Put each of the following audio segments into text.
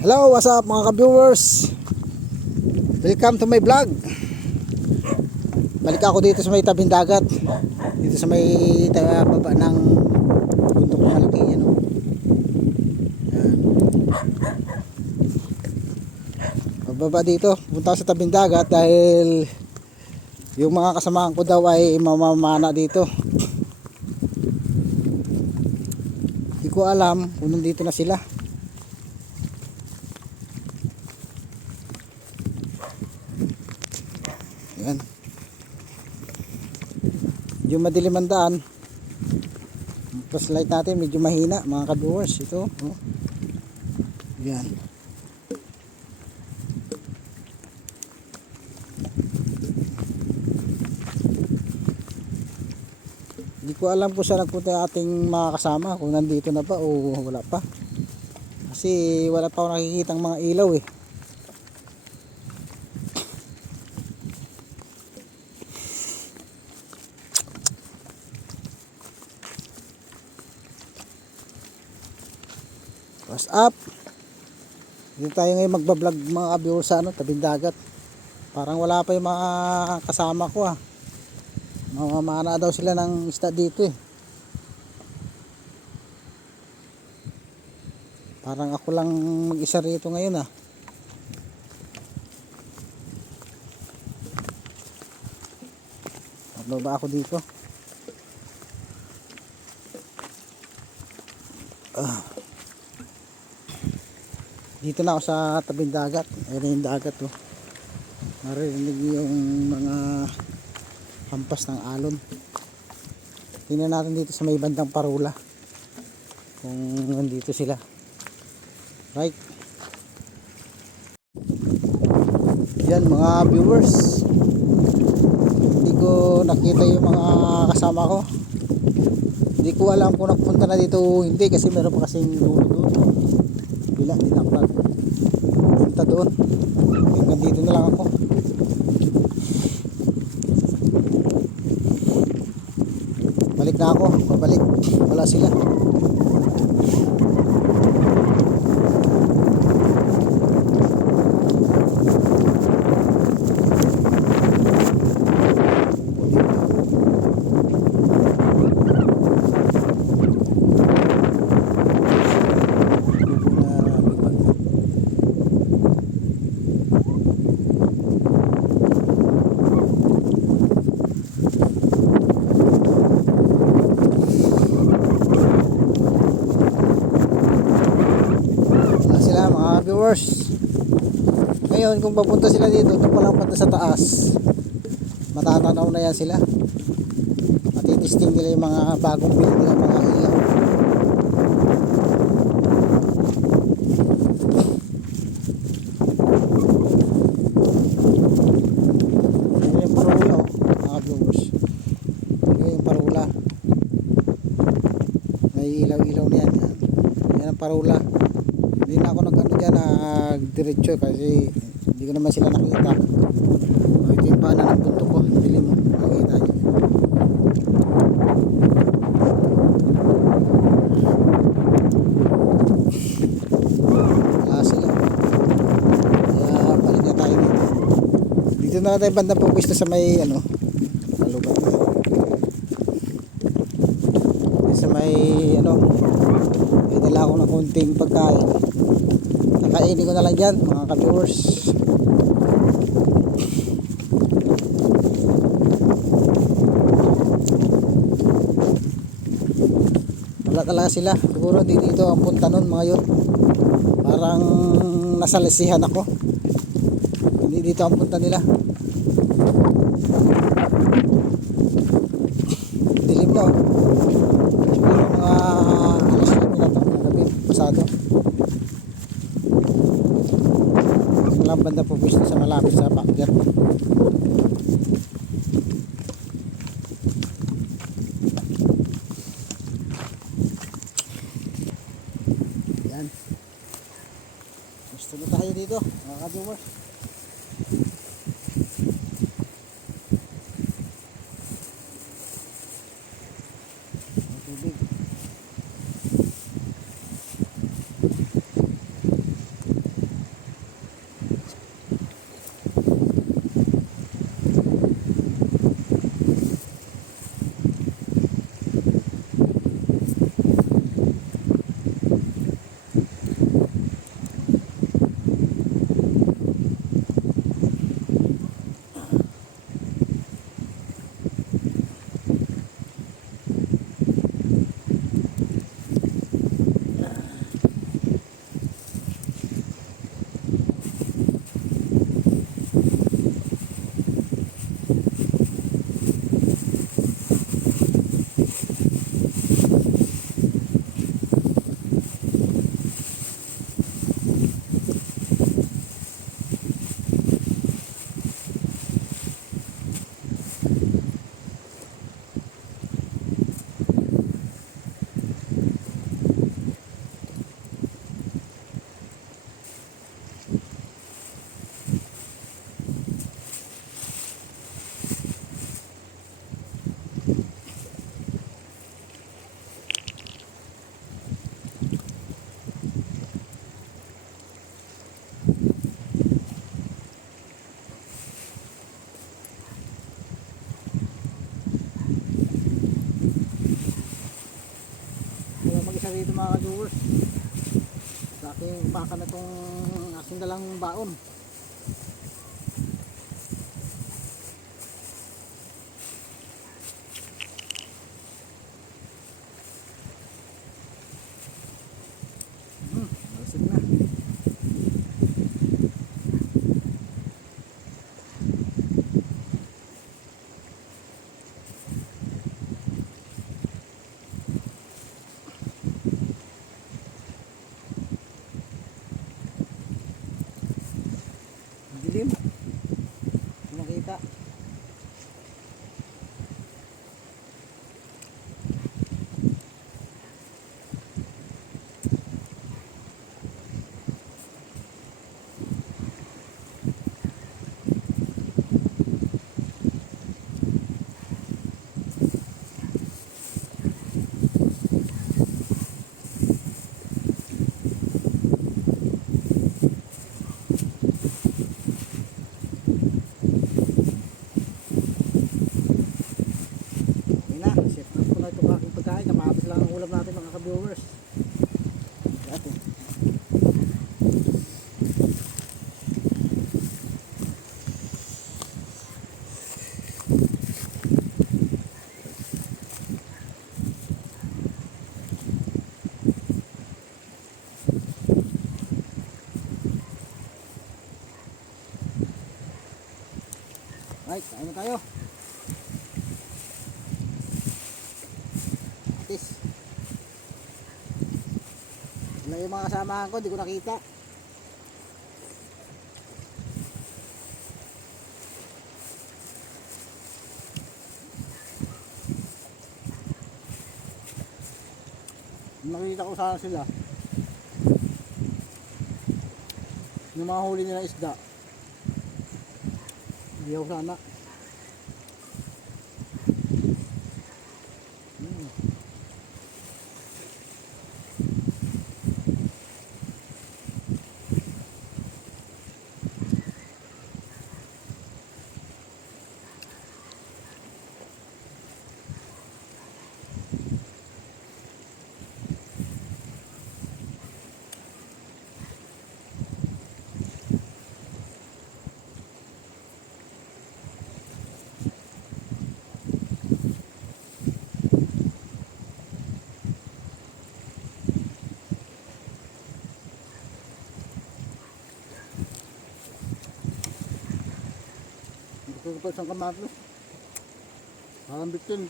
Hello, what's up mga ka-viewers? Welcome to my vlog. Balik ako dito sa may tabing dagat. Dito sa may baba ng bundok na malaki yan, oh. Yan. Pagbaba dito, punta sa tabing dagat dahil yung mga kasamahan ko daw ay mamamana dito. Hindi ko alam kung nandito na sila. Yan. Medyo madilim ang daan. Flashlight natin medyo mahina mga ka-viewers. Ito, oh. Yan. Hindi ko alam kung saan nagpunta yung ating mga kasama, kung nandito na ba o wala pa. Kasi wala pa ako nakikitang mga ilaw eh. What's up? Dito tayo ngayon magbablog mga ka-viewers sa tabing dagat. Parang wala pa yung mga kasama ko ah. Mamamana daw sila ng isda dito eh. Parang ako lang mag-isa rito ngayon ah. Magbaba ako dito. Dito na ako sa tabing dagat. Ayan yung dagat oh. Narinig yung mga hampas ng alon. Tingnan natin dito sa may bandang Parula kung nandito sila. Right. Yan mga viewers. Hindi ko nakita yung mga kasama ko. Hindi ko alam kung nagpunta na dito o hindi kasi meron pa kasing dulo doon. Bila, hindi na ako nagpunta doon. Hanggang dito na lang ako. Balik na ako, pabalik. Wala sila. Viewers, ngayon kung papunta sila dito, ito palang punta sa taas, matatanaw na yan sila. Matitesting nila yung mga bagong build nila mga ilaw. Yan yung parula oh, mga viewers. Yan yung parula, may ilaw-ilaw na yan. Yan ang parula. Hindi na ako nag-ano dyan, nag-diretso kasi hindi ko naman sila nakita. O, ito yung paanan ng punto ko, pili mo, makikita nyo. Wala sila. Kaya balik na tayo dito. Dito na tayo bandang pupwisto sa may ano, kalubat na. Sa may ano, may dala ako ng konting pagkain. Kainin ko na lang dyan mga ka-viewers. Wala talaga sila. Siguro dito ang punta nun mga yun. Parang nasalisihan ako. Hindi dito ang punta nila. Dilim na oh. Siguro mga alas 9 na ito ng gabi. Pasado. Walang banda po gusto sa malapit sa pakyat. Yan. Gusto na tayo dito mga ka-viewers. Tubig. na rito mga ka-viewers. Sa aking baka na itong aking dalang baon. Malasig na. Dilim. Hindi makita. Kamabas lang ang ulam natin mga ka-viewers. Atin. Right, kain na tayo. Wala yung mga kasamahan ko, di ko nakita. Nakita ko sana sila. Yung mga huli nila isda. Hindi ako sana. Ito pa isang kamatis. Parang bitin.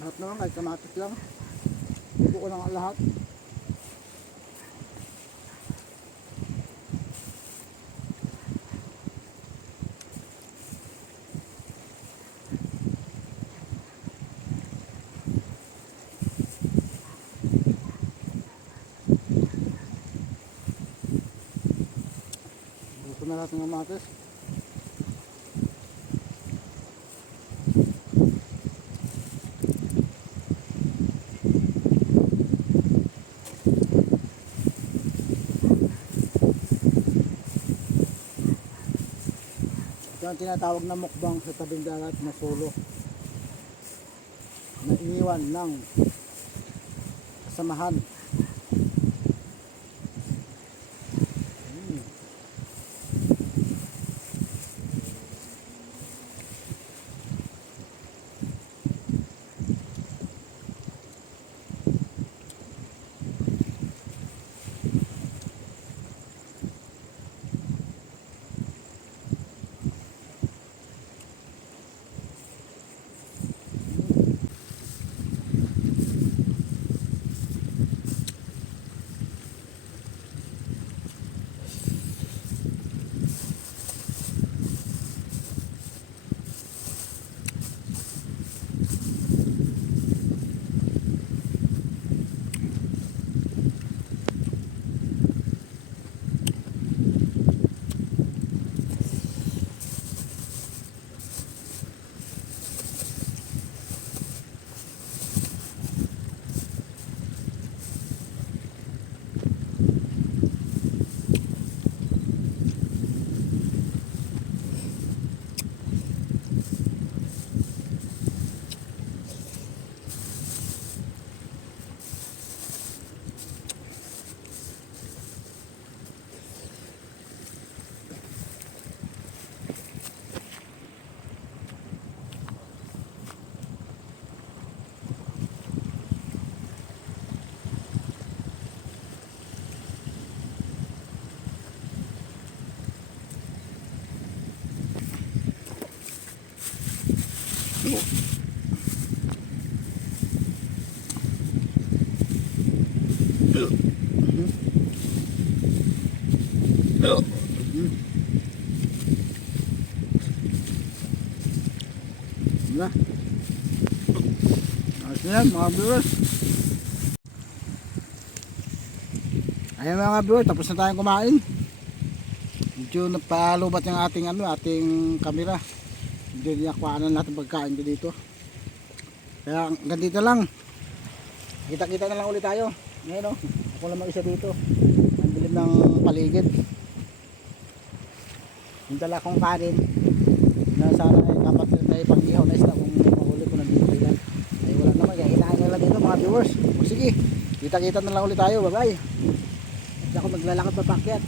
Sarap naman kahit kamatis lang. Hindi ko lang lahat. Gusto na lahat ng kamatis. Ito ang tinatawag na mukbang sa tabing dagat na solo na iniwan ng kasamahan. Diba? Ayos na yan mga viewers. Ayan mga viewers, tapos na tayong kumain. Medyo nagpalubat yung ating camera. Hindi niyakwanan lahat ng pagkain ko dito. Kaya hanggang dito lang. Kita-kita na lang ulit tayo. Ngayon ako lang mag-isa dito. Ang dilim ng paligid. Yung dala kong kanin na sana ay dapat na ipang-ihaw na isla kung mahuli ko nandito yan. Ay wala naman, kaya hinahin na lang dito mga viewers. O sige, kita-kita na lang ulit tayo. Bye bye. Hindi ako maglalakad papakyat.